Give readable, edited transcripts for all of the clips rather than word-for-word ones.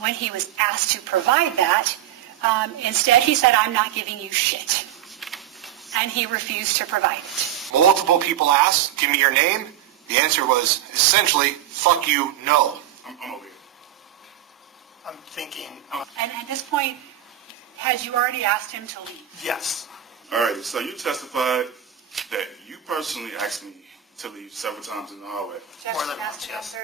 when he was asked to provide that, instead he said, "I'm not giving you shit." And he refused to provide it. Multiple people asked, "Give me your name." The answer was essentially, "Fuck you, no." I'm over here. I'm thinking. And at this point, had you already asked him to leave? Yes. All right, so you testified that you personally asked me to leave several times in the hallway. More than once, yes.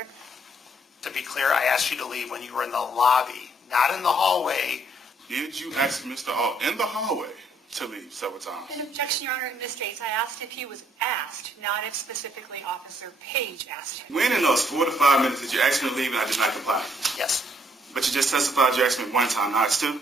To be clear, I asked you to leave when you were in the lobby, not in the hallway. Did you ask Mr. Alt in the hallway to leave several times? In objection, Your Honor, in this case, I asked if he was asked, not if specifically Officer Page asked him. When in those 4 to 5 minutes did you ask me to leave and I did not comply? Yes. But you just testified you asked me one time, not two?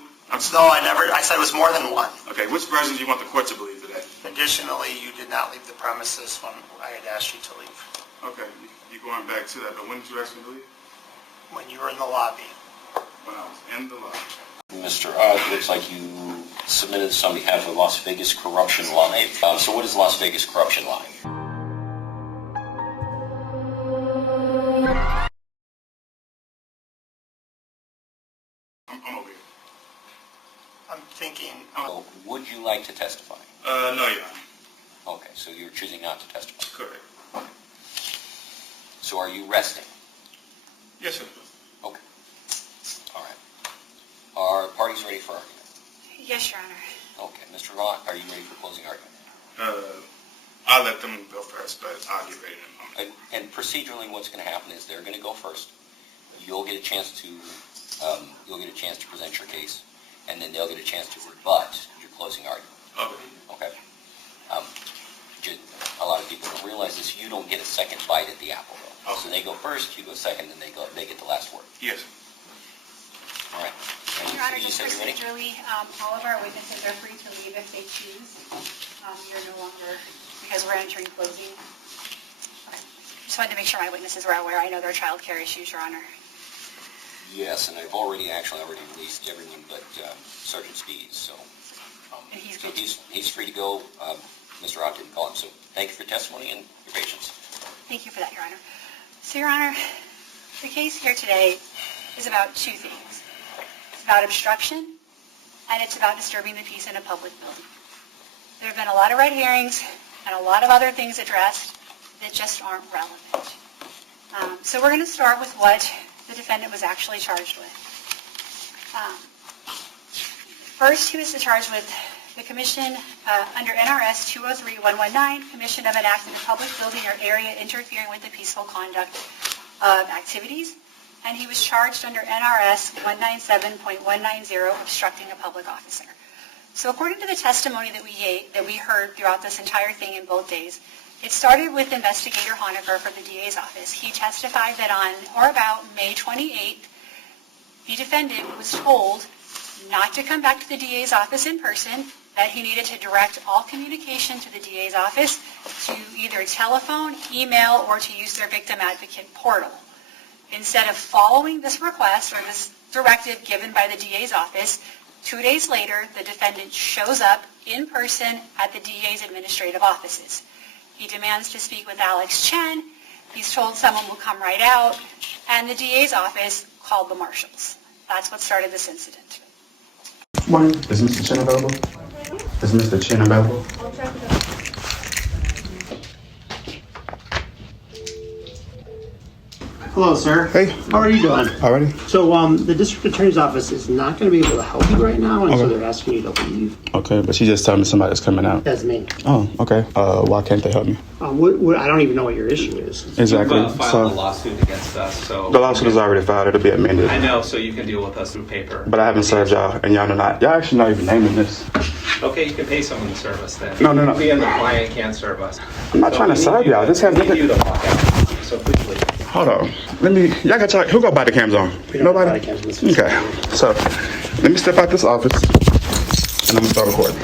No, I said it was more than one. Okay, which version do you want the court to believe today? Additionally, you did not leave the premises when I had asked you to leave. Okay, you're going back to that, but when did you ask me to leave? When you were in the lobby. When I was in the lobby. Mr. Ott, looks like you submitted this on behalf of Las Vegas Corruption Live. So what is Las Vegas Corruption Live? I'm over here. I'm thinking. So would you like to testify? No, Your Honor. Okay, so you're choosing not to testify. Correct. So are you resting? Yes, sir. Okay. All right. Are parties ready for argument? Yes, Your Honor. Okay. Mr. Ott, are you ready for closing argument? I'll let them go first, but I'll get ready in a moment. And procedurally, what's going to happen is they're going to go first. You'll get a chance to present your case, and then they'll get a chance to rebut your closing argument. Okay. Okay. A lot of people don't realize this. You don't get a second bite at the apple, though. Okay. So they go first, you go second, and they get the last word. Yes. All right. And Your Honor, you just said you're ready? procedurally, all of our witnesses are free to leave if they choose. You're no longer, because we're entering closing. Okay. Just wanted to make sure my witnesses were aware. I know there are child care issues, Your Honor. Yes, and I've already released everyone but Sergeant Speeds. So, And he's so good. he's free to go. Mr. Ott didn't call him, so thank you for your testimony and your patience. Thank you for that, Your Honor. So, Your Honor, the case here today is about two things. It's about obstruction, and it's about disturbing the peace in a public building. There have been a lot of red herrings and a lot of other things addressed that just aren't relevant. So we're going to start with what the defendant was actually charged with. First, he was charged with the commission under NRS 203-119, commission of an act in a public building or area interfering with the peaceful conduct of activities, and he was charged under NRS 197.190, obstructing a public officer. So according to the testimony that we heard throughout this entire thing in both days, it started with Investigator Honecker for the DA's office. He testified that on or about May 28th, the defendant was told not to come back to the DA's office in person, that he needed to direct all communication to the DA's office to either telephone, email, or to use their victim advocate portal. Instead of following this request or this directive given by the DA's office, 2 days later, the defendant shows up in person at the DA's administrative offices. He demands to speak with Alex Chen. He's told someone will come right out, and the DA's office called the marshals. That's what started this incident. Morning. Is Mr. Chen available? Is Mr. Chen available? Hello, sir. Hey. How are you doing? Already? So, the district attorney's office is not going to be able to help you right now, and so Okay. they're asking you to leave. Okay, but she just told me somebody's coming out. That's me. Oh, okay. Why can't they help me? I don't even know what your issue is. Exactly. You've filed a lawsuit against us, so... The lawsuit is already filed. It'll be amended. I know, so you can deal with us through paper. But I haven't served y'all, and y'all do not. Y'all actually not even naming this. Okay, you can pay someone to serve us then. No. We and the client can't serve us. I'm not trying to serve y'all. This has We need nothing... you to walk out, so please leave. Hold on. Y'all got y'all... Who got body cams on? We don't have Nobody? body cams in this Okay. So, let me step out this office, and I'm going to start recording.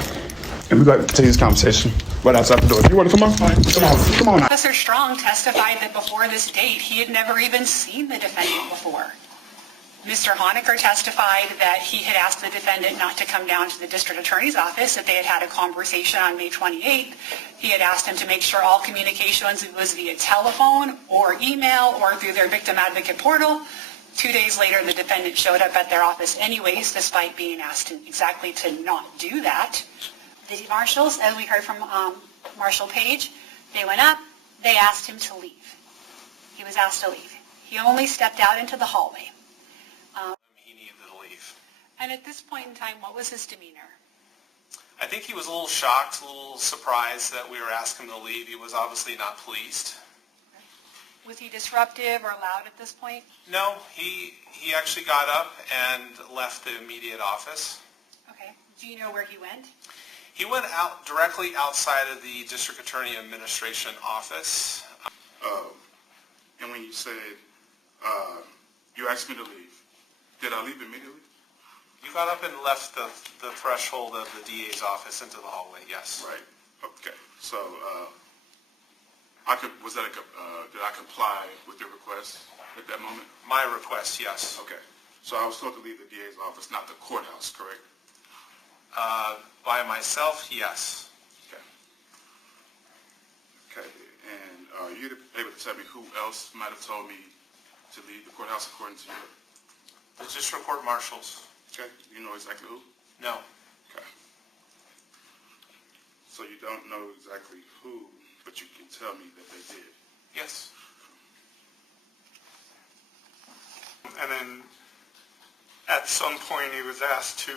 And we're going to take this conversation right outside the door. You want to come on? Come on. Officer Strong testified that before this date, he had never even seen the defendant before. Mr. Honecker testified that he had asked the defendant not to come down to the district attorney's office, that they had had a conversation on May 28th. He had asked him to make sure all communication was via telephone or email or through their victim advocate portal. 2 days later, the defendant showed up at their office anyways, despite being asked exactly to not do that. The marshals, as we heard from Marshal Page, they went up, they asked him to leave. He was asked to leave. He only stepped out into the hallway. He needed to leave. And at this point in time, what was his demeanor? I think he was a little shocked, a little surprised that we were asking him to leave. He was obviously not pleased. Was he disruptive or loud at this point? No, he actually got up and left the immediate office. Okay. Do you know where he went? He went out directly outside of the District Attorney Administration office. And when you said you asked me to leave, did I leave immediately? You got up and left the threshold of the DA's office into the hallway, yes. Right. Okay. So did I comply with your request at that moment? My request, yes. Okay. So I was told to leave the DA's office, not the courthouse, correct? By myself, yes. Okay. Okay. And are you able to tell me who else might have told me to leave the courthouse according to you? The district court marshals. Okay. Do you know exactly who? No. Okay. So you don't know exactly who, but you can tell me that they did. Yes. And then at some point he was asked to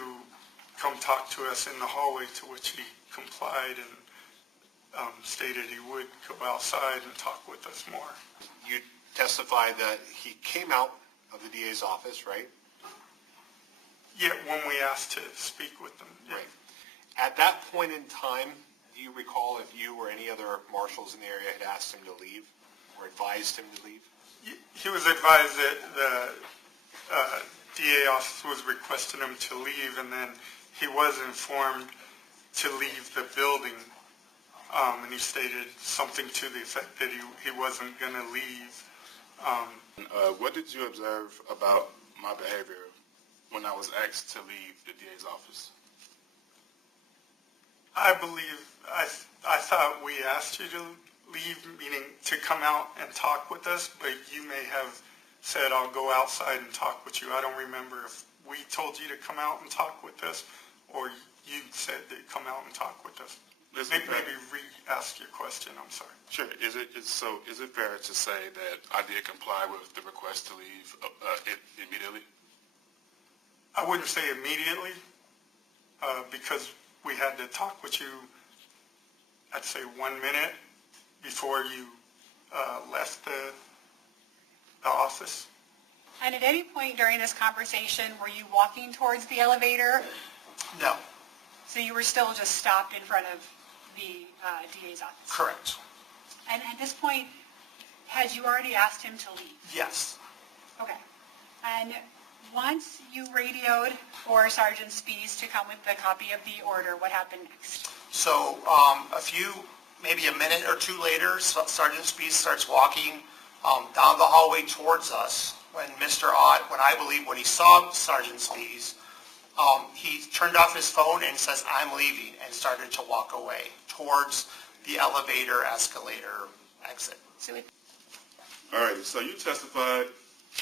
come talk to us in the hallway, to which he complied and stated he would go outside and talk with us more. You testified that he came out of the DA's office, right? Yeah, when we asked to speak with them. Yeah. Right. At that point in time, do you recall if you or any other marshals in the area had asked him to leave or advised him to leave? He was advised that the DA office was requesting him to leave, and then he was informed to leave the building, and he stated something to the effect that he wasn't going to leave. What did you observe about my behavior when I was asked to leave the DA's office? I believe, I thought we asked you to leave, meaning to come out and talk with us, but you may have said, I'll go outside and talk with you. I don't remember if we told you to come out and talk with us, or you said to come out and talk with us. Maybe re-ask your question, I'm sorry. Sure. Is it fair to say that I did comply with the request to leave immediately? I wouldn't say immediately, because we had to talk with you, I'd say 1 minute before you left the office. And at any point during this conversation, were you walking towards the elevator? No. So you were still just stopped in front of the DA's office? Correct. And at this point, had you already asked him to leave? Yes. Okay. And once you radioed for Sergeant Spees to come with the copy of the order, what happened next? So maybe a minute or two later, Sergeant Spees starts walking down the hallway towards us. When when he saw Sergeant Spees, he turned off his phone and says, I'm leaving, and started to walk away towards the elevator, escalator, exit. All right. So you testified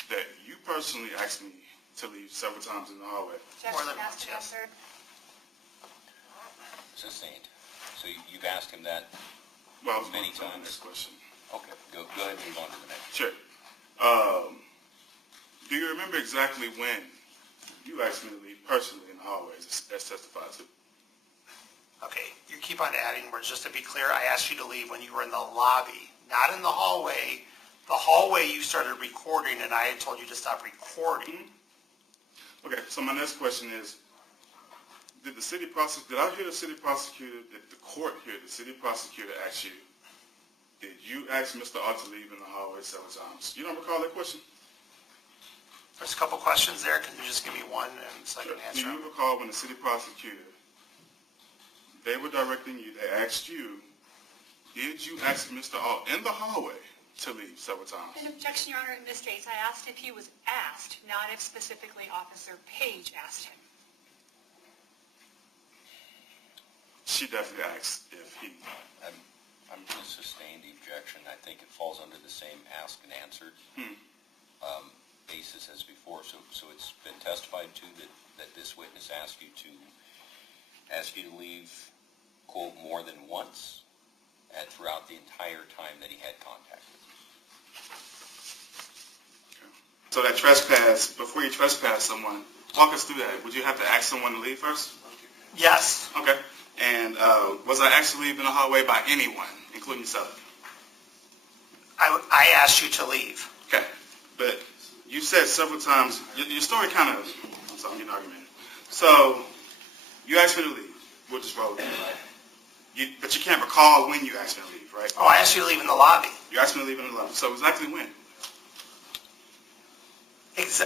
that you personally asked me to leave several times in the hallway. More than once, yes. Sustained. So you've asked him that Well, I was many going to the times. next question. Okay, go ahead and move on to the next. Sure. Do you remember exactly when you asked me to leave personally in the hallway as testified to? Okay, you keep on adding words. Just to be clear, I asked you to leave when you were in the lobby, not in the hallway. The hallway you started recording, and I had told you to stop recording. Okay, so my next question is, did I hear the city prosecutor, did the court hear the city prosecutor ask you, did you ask Mr. Ott to leave in the hallway several times? You don't recall that question? There's a couple questions there. Can you just give me one and so I can Do answer them? you recall when the city prosecutor, they were directing you, they asked you, did you ask Mr. Ott in the hallway to leave several times? An objection, Your Honor, in this case, I asked if he was asked, not if specifically Officer Page asked him. She definitely asked if he... I'm going to sustain the objection. I think it falls under the same asked and answered. basis as before. So it's been testified to that this witness asked you to leave, quote, more than once throughout the entire time that he had contact with you. So that trespass, before you trespass someone, walk us through that. Would you have to ask someone to leave first? Yes. Okay. And was I actually leaving the hallway by anyone, including yourself? I asked you to leave. Okay. But you said several times, your story kind of, I'm sorry, I'm getting argumentative. So you asked me to leave. We'll just roll with it. But you can't recall when you asked me to leave, right? Oh, I asked you to leave in the lobby. You asked me to leave in the lobby. So exactly when?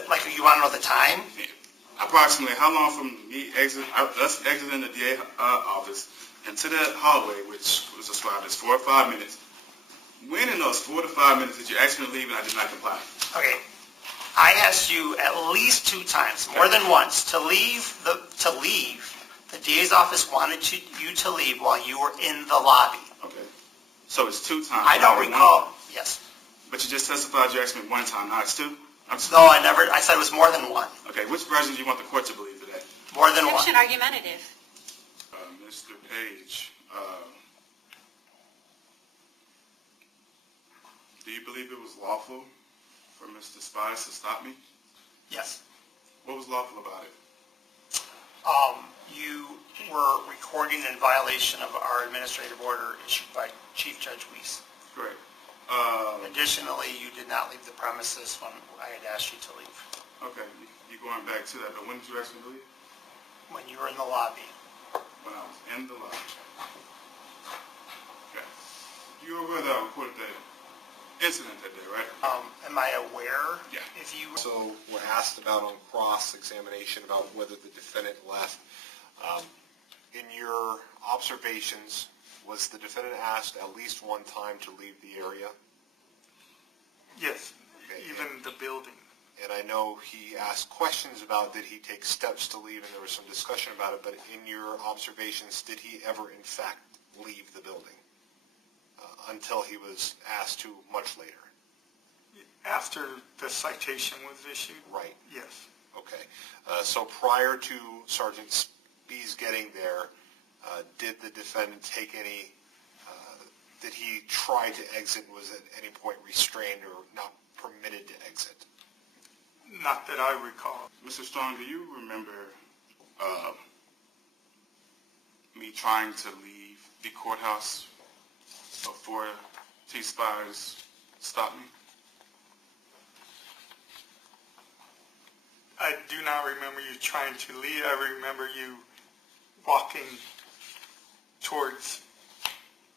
Like, you want to know the time? Yeah. Approximately how long from me us exiting the DA office into that hallway, which was described as 4 or 5 minutes. When in those 4 to 5 minutes did you ask me to leave and I did not comply? Okay. I asked you at least 2 times, more than once, to leave. The DA's office wanted you to leave while you were in the lobby. Okay. So it's 2 times. I don't recall. Yes. But you just testified you asked me 1 time. Now it's 2? No, I said it was more than 1. Okay. Which version do you want the court to believe today? More than 1. Objection argumentative. Mr. Page, do you believe it was lawful for Mr. Spies to stop me? Yes. What was lawful about it? You were recording in violation of our administrative order issued by Chief Judge Weiss. Correct. Additionally, you did not leave the premises when I had asked you to leave. Okay, you're going back to that, but when did you ask me to leave? When you were in the lobby. When I was in the lobby. Okay. You were aware that I recorded the incident that day, right? Am I aware? Yeah. If you So we're asked about on cross-examination about whether the defendant left. In your observations, was the defendant asked at least 1 time to leave the area? Yes, Okay, even the building. And I know he asked questions about did he take steps to leave, and there was some discussion about it, but in your observations, did he ever in fact leave the building until he was asked to much later? After the citation was issued? Right. Yes. Okay. So prior to Sergeant Spees getting there, did the defendant take any, did he try to exit, was at any point restrained or not permitted to exit? Not that I recall. Mr. Strong, do you remember me trying to leave the courthouse before T-Spies stopped me? I do not remember you trying to leave. I remember you walking towards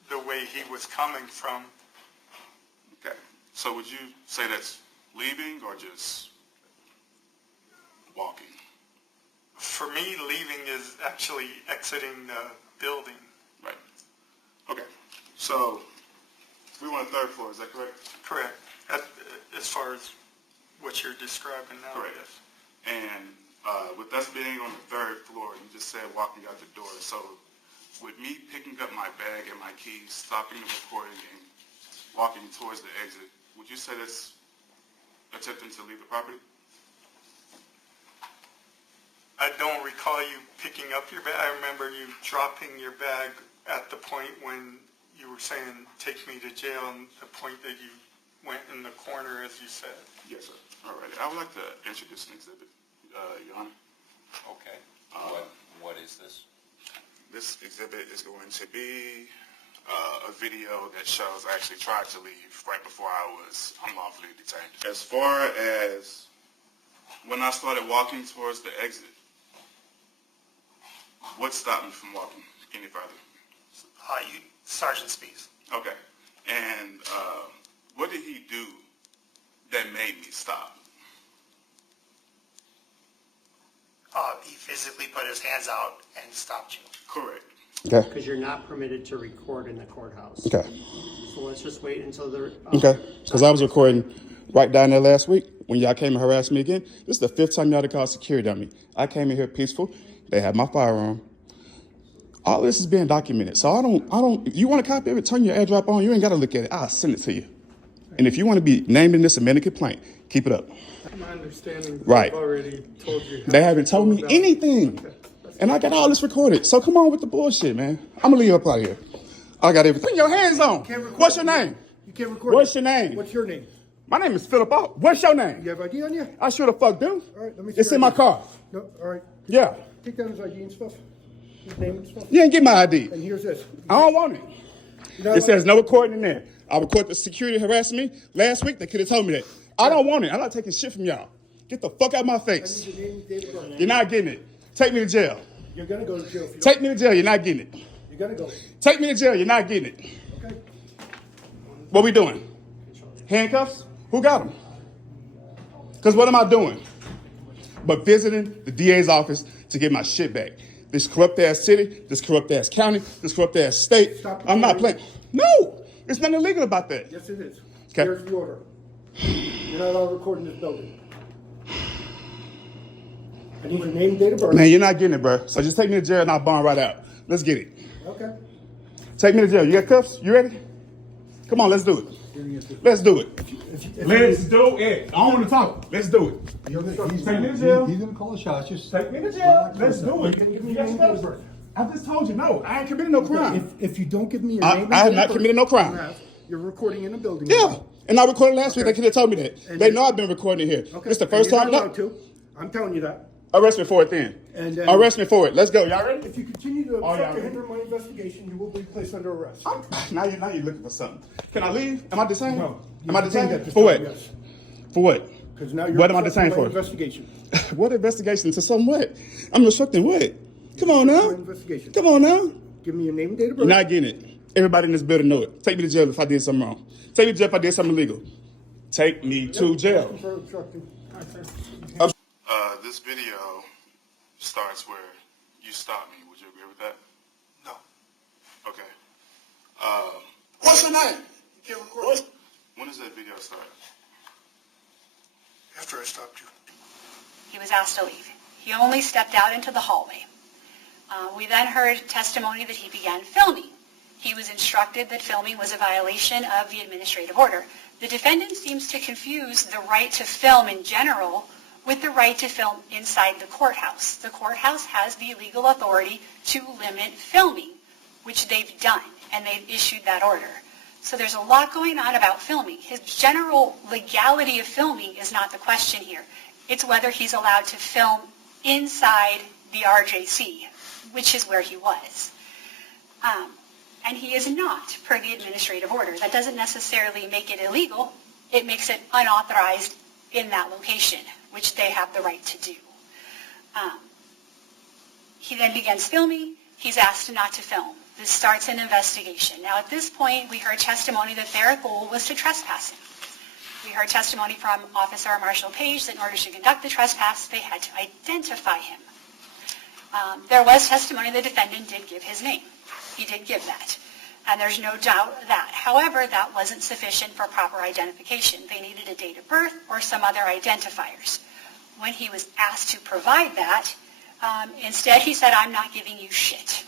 the way he was coming from. Okay. So would you say that's leaving or just walking? For me, leaving is actually exiting the building. Right. Okay. So we were on the 3rd floor, is that correct? Correct. As far as what you're describing now. Correct. Yes. And with us being on the 3rd floor, you just said walking out the door. So with me picking up my bag and my keys, stopping the recording, and walking towards the exit, would you say that's attempting to leave the property? I don't recall you picking up your bag. I remember you dropping your bag at the point when you were saying, take me to jail, and the point that you went in the corner, as you said. Yes, sir. All right. I would like to introduce an exhibit, Your Honor. Okay. What is this? This exhibit is going to be a video that shows I actually tried to leave right before I was unlawfully detained. As far as when I started walking towards the exit, what stopped me from walking any further? Sergeant Spees. Okay. And what did he do that made me stop? He physically put his hands out and stopped you. Correct. Okay. Because you're not permitted to record in the courthouse. Okay. So let's just wait until the... Okay. Because I was recording right down there last week when y'all came and harassed me again. This is the 5th time y'all had called security on me. I came in here peaceful. They had my firearm. All this is being documented. So I don't, if you want a copy of it, turn your AirDrop on. You ain't got to look at it. I'll send it to you. And if you want to be named in this amended complaint, keep it up. My understanding, Right. they've already told you. They haven't told me anything. And I got all this recorded. So come on with the bullshit, man. I'm going to leave up out of here. I got everything. Put your hands on. What's your name? You can't record. What's your name? What's your name? My name is Philip Alt. What's your name? You have ID on you? I sure the fuck do. All right, let me see It's your in my ID. car. No, all right. Yeah. Take down his ID and stuff. His name and stuff. You ain't get my ID. And here's this. I don't want it. You're not It says no recording in there. I recorded the security harassing me last week. They could have told me that. I don't want it. I'm not taking shit from y'all. Get the fuck out of my I face. need your name, date of birth. You're not getting it. Take me to jail. You're gonna go to jail if you don't. Take me to jail. You're not getting it. You're gonna go. Take me to jail. You're not getting it. Okay. What we doing? Handcuffs? Who got them? Because what am I doing? But visiting the DA's office to get my shit back. This corrupt ass city, this corrupt ass county, this corrupt ass state. Stop I'm not recording. playing. No, there's nothing illegal about that. Yes, it is. Okay. Here's the order. You're not allowed to record in this building. I need your name, date of birth. Man, you're not getting it, bro. So just take me to jail and I'll bond right out. Let's get it. Okay. Take me to jail. You got cuffs? You ready? Come on, let's do it. Let's do it. Let's do it. I don't want to talk. Let's do it. He's Take me to jail. He's gonna call the shots. Just Take me to jail. Let's do it. You can give me You your got name, date of cuffs? birth. I just told you, no. I ain't committed no crime. If you don't give me your I- name, and I have date not of birth, committed no crime. you have- You're recording in a building. Yeah. And I recorded last week. They could have told me that. And They you- know I've been recording it here. Okay. This the And first you're time. not No. allowed to. I'm telling you that. Arrest me for it then. And then- Arrest me for it. Let's go. Y'all ready? If you continue to Oh, yeah. obstruct or hinder my investigation, you will be placed under arrest. Now you're looking for something. Can I leave? Am I detained? No. Am I You're detained detained? at this For what? time, yes. For what? Because now you're What am I obstructing detained my for? investigation. What investigation to some what? I'm obstructing what? Come on now. My investigation. Come on now. Give me your name and date of You're birth. not getting it. Everybody in this building know it. Take me to jail if I did something wrong. Take me to jail if I did something illegal. Take me to jail. For obstructing. This video starts where you stop me. Would you agree with that? No. Okay. What's your name? You can't record. When does that video start? After I stopped you. He was asked to leave. He only stepped out into the hallway. We then heard testimony that he began filming. He was instructed that filming was a violation of the administrative order. The defendant seems to confuse the right to film in general with the right to film inside the courthouse. The courthouse has the legal authority to limit filming, which they've done, and they've issued that order. So there's a lot going on about filming. His general legality of filming is not the question here. It's whether he's allowed to film inside the RJC, which is where he was. And he is not per the administrative order. That doesn't necessarily make it illegal. It makes it unauthorized in that location, which they have the right to do. He then begins filming. He's asked not to film. This starts an investigation. Now, at this point, we heard testimony that their goal was to trespass him. We heard testimony from Officer Marshall Page that in order to conduct the trespass, they had to identify him. There was testimony the defendant did give his name. He did give that. And there's no doubt of that. However, that wasn't sufficient for proper identification. They needed a date of birth or some other identifiers. When he was asked to provide that, instead he said, "I'm not giving you shit."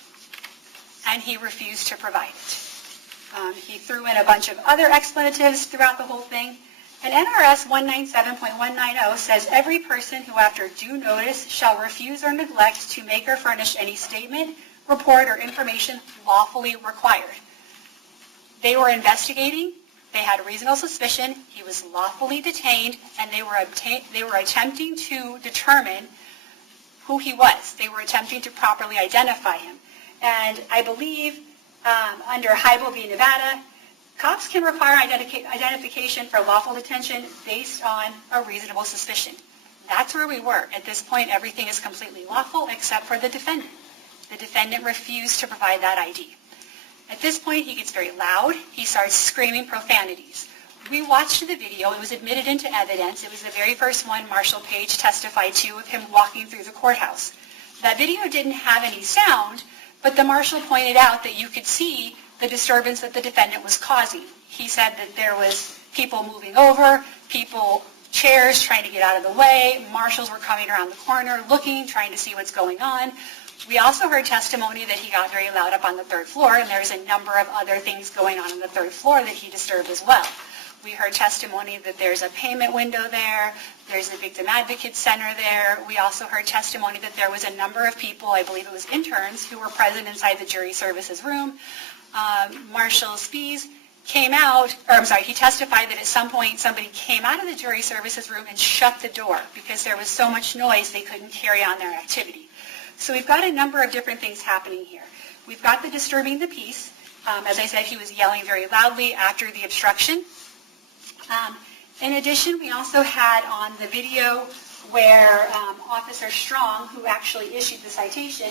And he refused to provide it. He threw in a bunch of other explanatives throughout the whole thing. And NRS 197.190 says every person who after due notice shall refuse or neglect to make or furnish any statement, report, or information lawfully required. They were investigating. They had reasonable suspicion. He was lawfully detained, and they were attempting to determine who he was. They were attempting to properly identify him. And I believe under Hybel v. Nevada, cops can require identification for lawful detention based on a reasonable suspicion. That's where we were. At this point, everything is completely lawful except for the defendant. The defendant refused to provide that ID. At this point, he gets very loud. He starts screaming profanities. We watched the video. It was admitted into evidence. It was the very first one Marshall Page testified to of him walking through the courthouse. That video didn't have any sound, but the marshal pointed out that you could see the disturbance that the defendant was causing. He said that there was people moving over, chairs trying to get out of the way, marshals were coming around the corner looking, trying to see what's going on. We also heard testimony that he got very loud up on the third floor, and there's a number of other things going on the third floor that he disturbed as well. We heard testimony that there's a payment window there, there's a victim advocate center there. We also heard testimony that there was a number of people, I believe it was interns, who were present inside the jury services room. Marshal Spies came out, or I'm sorry, he testified that at some point somebody came out of the jury services room and shut the door because there was so much noise they couldn't carry on their activity. So we've got a number of different things happening here. We've got the disturbing the peace. As I said, he was yelling very loudly after the obstruction. In addition, we also had on the video where Officer Strong, who actually issued the citation,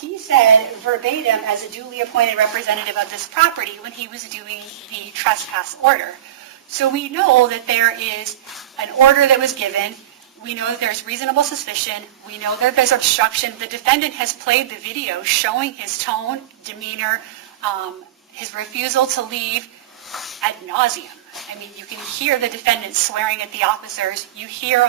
he said verbatim as a duly appointed representative of this property when he was doing the trespass order. So we know that there is an order that was given. We know that there's reasonable suspicion. We know that there's obstruction. The defendant has played the video showing his tone, demeanor, his refusal to leave ad nauseum. I mean, you can hear the defendant swearing at the officers. You hear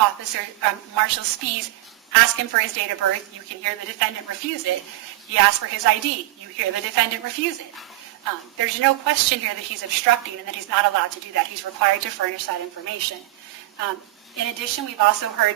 Marshal Spies ask him for his date of birth. You can hear the defendant refuse it. He asks for his ID. You hear the defendant refuse it. There's no question here that he's obstructing and that he's not allowed to do that. He's required to furnish that information. In addition, we've also heard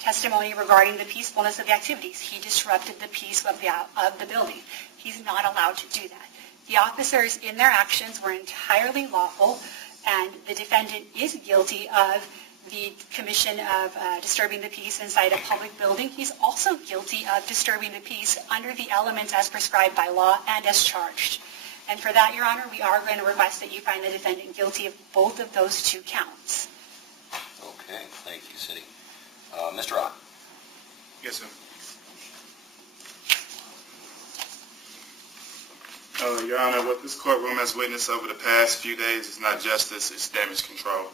testimony regarding the peacefulness of the activities. He disrupted the peace of the building. He's not allowed to do that. The officers in their actions were entirely lawful, and the defendant is guilty of the commission of disturbing the peace inside a public building. He's also guilty of disturbing the peace under the elements as prescribed by law and as charged. And for that, Your Honor, we are going to request that you find the defendant guilty of both of those two counts. Okay, thank you, City. Mr. Ott. Yes, sir. Your Honor, what this courtroom has witnessed over the past few days is not justice, it's damage control.